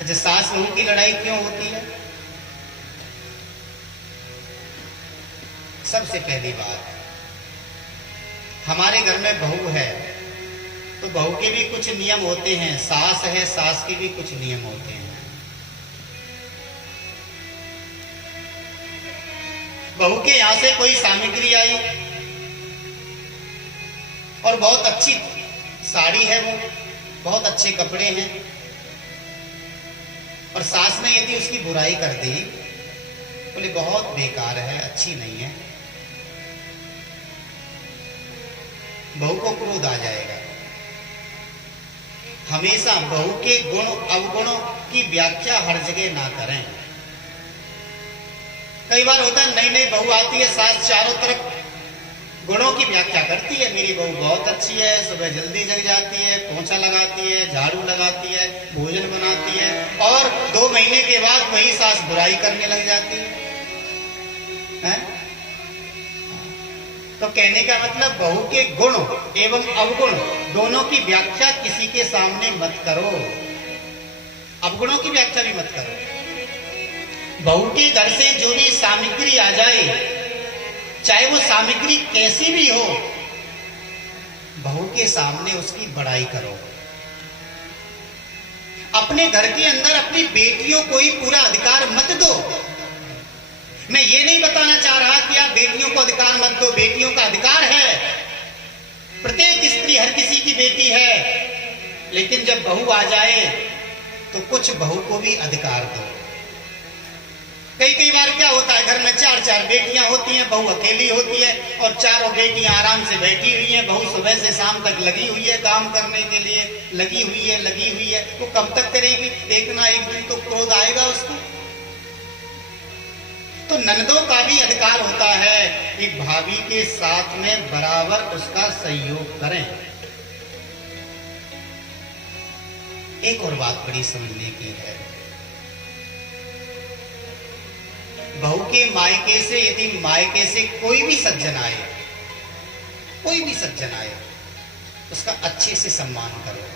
अच्छा, सास बहू की लड़ाई क्यों होती है? सबसे पहली बात, हमारे घर में बहू है तो बहू के भी कुछ नियम होते हैं, सास है सास के भी कुछ नियम होते हैं। बहू के यहां से कोई सामग्री आई और बहुत अच्छी साड़ी है, वो बहुत अच्छे कपड़े हैं, और सास ने यदि उसकी बुराई कर दी, बोले बहुत बेकार है, अच्छी नहीं है, बहू को क्रोध आ जाएगा। हमेशा बहू के गुण अवगुणों की व्याख्या हर जगह ना करें। कई बार होता है नई नई बहू आती है, सास चारों तरफ गुणों की व्याख्या करती है, मेरी बहू बहुत अच्छी है, सुबह जल्दी जग जाती है, पोंछा लगाती है, झाड़ू लगाती है, भोजन बनाती है, और 2 महीने के बाद वही सास बुराई करने लग जाती है? तो कहने का मतलब बहू के गुण एवं अवगुण दोनों की व्याख्या किसी के सामने मत करो, अवगुणों की व्याख्या भी मत करो। बहू के घर से जो भी सामग्री आ जाए, चाहे वो सामग्री कैसी भी हो, बहू के सामने उसकी बड़ाई करो। अपने घर के अंदर अपनी बेटियों को ही पूरा अधिकार मत दो। मैं ये नहीं बताना चाह रहा कि आप बेटियों को अधिकार मत दो, बेटियों का अधिकार है, प्रत्येक स्त्री हर किसी की बेटी है, लेकिन जब बहू आ जाए तो कुछ बहू को भी अधिकार दो। कई बार क्या होता है, घर में 4 बेटियां होती हैं, बहू अकेली होती है, और चारों बेटियां आराम से बैठी हुई हैं, बहू सुबह से शाम तक लगी हुई है, काम करने के लिए लगी हुई है। वो कब तक करेगी? एक ना एक दिन तो क्रोध आएगा उसको। तो ननदों का भी अधिकार होता है कि भाभी के साथ में बराबर उसका सहयोग करें। एक और बात बड़ी समझने की है, बहू के मायके से यदि मायके से कोई भी सज्जन आए, उसका अच्छे से सम्मान करो।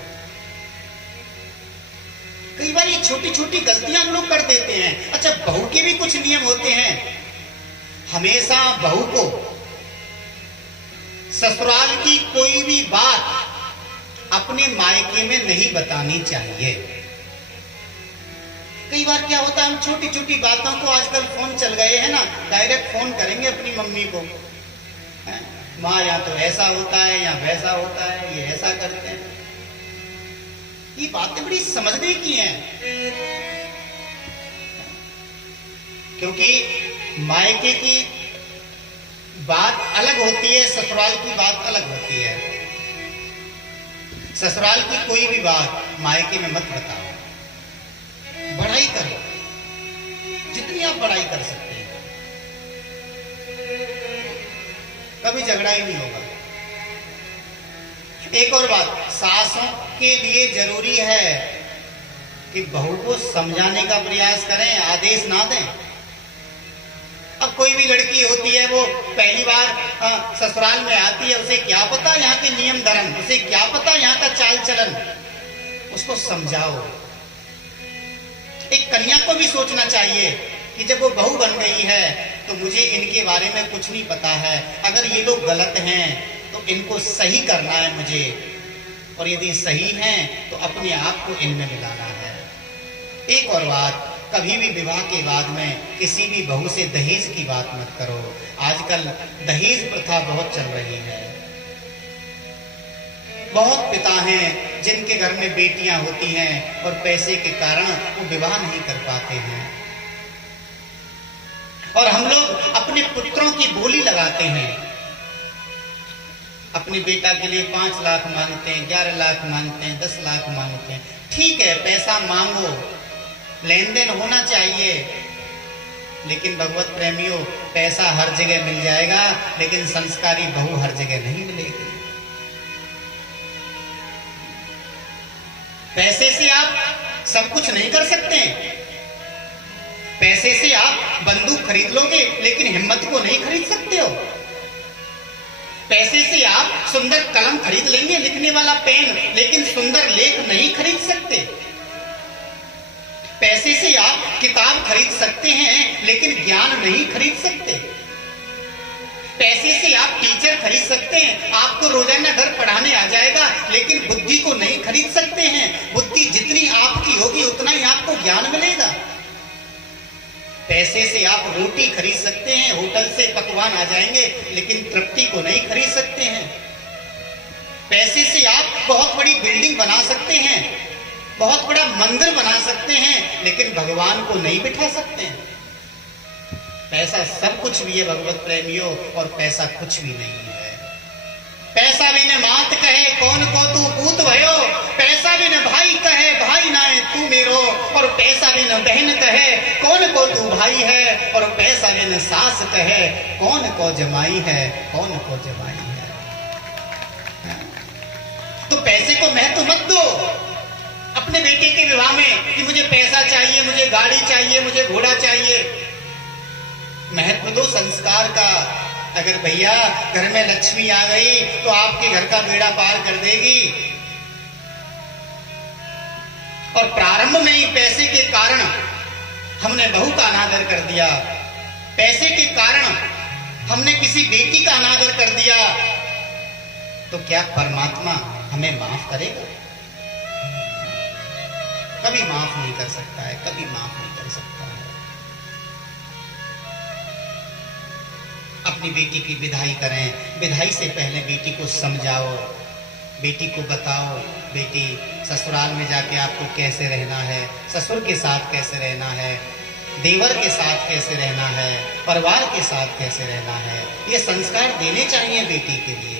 कई बार ये छोटी छोटी गलतियां हम लोग कर देते हैं। अच्छा, बहू के भी कुछ नियम होते हैं। हमेशा बहू को ससुराल की कोई भी बात अपने मायके में नहीं बतानी चाहिए। कई बार क्या होता है, हम छोटी छोटी बातों को, आजकल फोन चल गए हैं ना, डायरेक्ट फोन करेंगे अपनी मम्मी को, माँ यहाँ तो ऐसा होता है, यहाँ वैसा होता है, ये ऐसा करते हैं। ये बातें बड़ी समझने की हैं, क्योंकि मायके की बात अलग होती है, ससुराल की बात अलग होती है। ससुराल की कोई भी बात मायके में मत बताओ, बड़ाई करो जितनी आप बड़ाई कर सकते हैं, कभी झगड़ा ही नहीं होगा। एक और बात, सासों के लिए जरूरी है कि बहू को समझाने का प्रयास करें, आदेश ना दें। अब कोई भी लड़की होती है, वो पहली बार ससुराल में आती है, उसे क्या पता यहाँ के नियम धर्म, उसे क्या पता यहाँ का चाल चलन, उसको समझाओ। एक कन्या को भी सोचना चाहिए कि जब वो बहू बन गई है तो मुझे इनके बारे में कुछ नहीं पता है, अगर ये लोग गलत हैं तो इनको सही करना है मुझे, और यदि सही हैं तो अपने आप को इनमें मिलाना है। एक और बात, कभी भी विवाह के बाद में किसी भी बहू से दहेज की बात मत करो। आजकल दहेज प्रथा बहुत चल रही है। बहुत पिता हैं जिनके घर में बेटियां होती हैं और पैसे के कारण वो विवाह नहीं कर पाते हैं, और हम लोग अपने पुत्रों की बोली लगाते हैं। अपने बेटा के लिए 5 लाख मांगते हैं, 11 लाख मांगते हैं, 10 लाख मांगते हैं। ठीक है, पैसा मांगो, लेन देन होना चाहिए, लेकिन भगवत प्रेमियों, पैसा हर जगह मिल जाएगा, लेकिन संस्कारी बहू हर जगह नहीं मिलेगी। पैसे से आप सब कुछ नहीं कर सकते। पैसे से आप बंदूक खरीद लोगे, लेकिन हिम्मत को नहीं खरीद सकते हो। पैसे से आप सुंदर कलम खरीद लेंगे, लिखने वाला पेन, लेकिन सुंदर लेख नहीं खरीद सकते। पैसे से आप किताब खरीद सकते हैं लेकिन ज्ञान नहीं खरीद सकते। पैसे से आप टीचर खरीद सकते हैं, आपको रोजाना घर पढ़ाने आ जाएगा, लेकिन बुद्धि को नहीं खरीद सकते हैं। बुद्धि जितनी आपकी होगी उतना ही आपको ज्ञान मिलेगा। पैसे से आप रोटी खरीद सकते हैं, होटल से पकवान आ जाएंगे, लेकिन तृप्ति को नहीं खरीद सकते हैं। पैसे से आप बहुत बड़ी बिल्डिंग बना सकते हैं, बहुत बड़ा मंदिर बना सकते हैं, लेकिन भगवान को नहीं बिठा सकते हैं। पैसा सब कुछ भी है भगवत प्रेमियों, और पैसा कुछ भी नहीं है। पैसा भी न मात कहे कौन को तू पूत भयो, पैसा भी न भाई कहे भाई नाए तू मेरो, और पैसा भी न बहन कहे कौन को तू भाई है, और पैसा भी न सास कहे कौन को जमाई है, कौन को जमाई है। तो पैसे को महत्व मत दो। अपने बेटे के विवाह में कि मुझे पैसा चाहिए, मुझे गाड़ी चाहिए, मुझे घोड़ा चाहिए, महत्व दो संस्कार का। अगर भैया घर में लक्ष्मी आ गई तो आपके घर का बेड़ा पार कर देगी। और प्रारंभ में ही पैसे के कारण हमने बहू का अनादर कर दिया, पैसे के कारण हमने किसी बेटी का अनादर कर दिया, तो क्या परमात्मा हमें माफ करेगा? कभी माफ नहीं कर सकता है, कभी माफ नहीं कर सकता है। अपनी बेटी की विदाई करें, विदाई से पहले बेटी को समझाओ, बेटी को बताओ, बेटी ससुराल में जाके आपको कैसे रहना है, ससुर के साथ कैसे रहना है, देवर के साथ कैसे रहना है, परिवार के साथ कैसे रहना है, ये संस्कार देने चाहिए बेटी के लिए।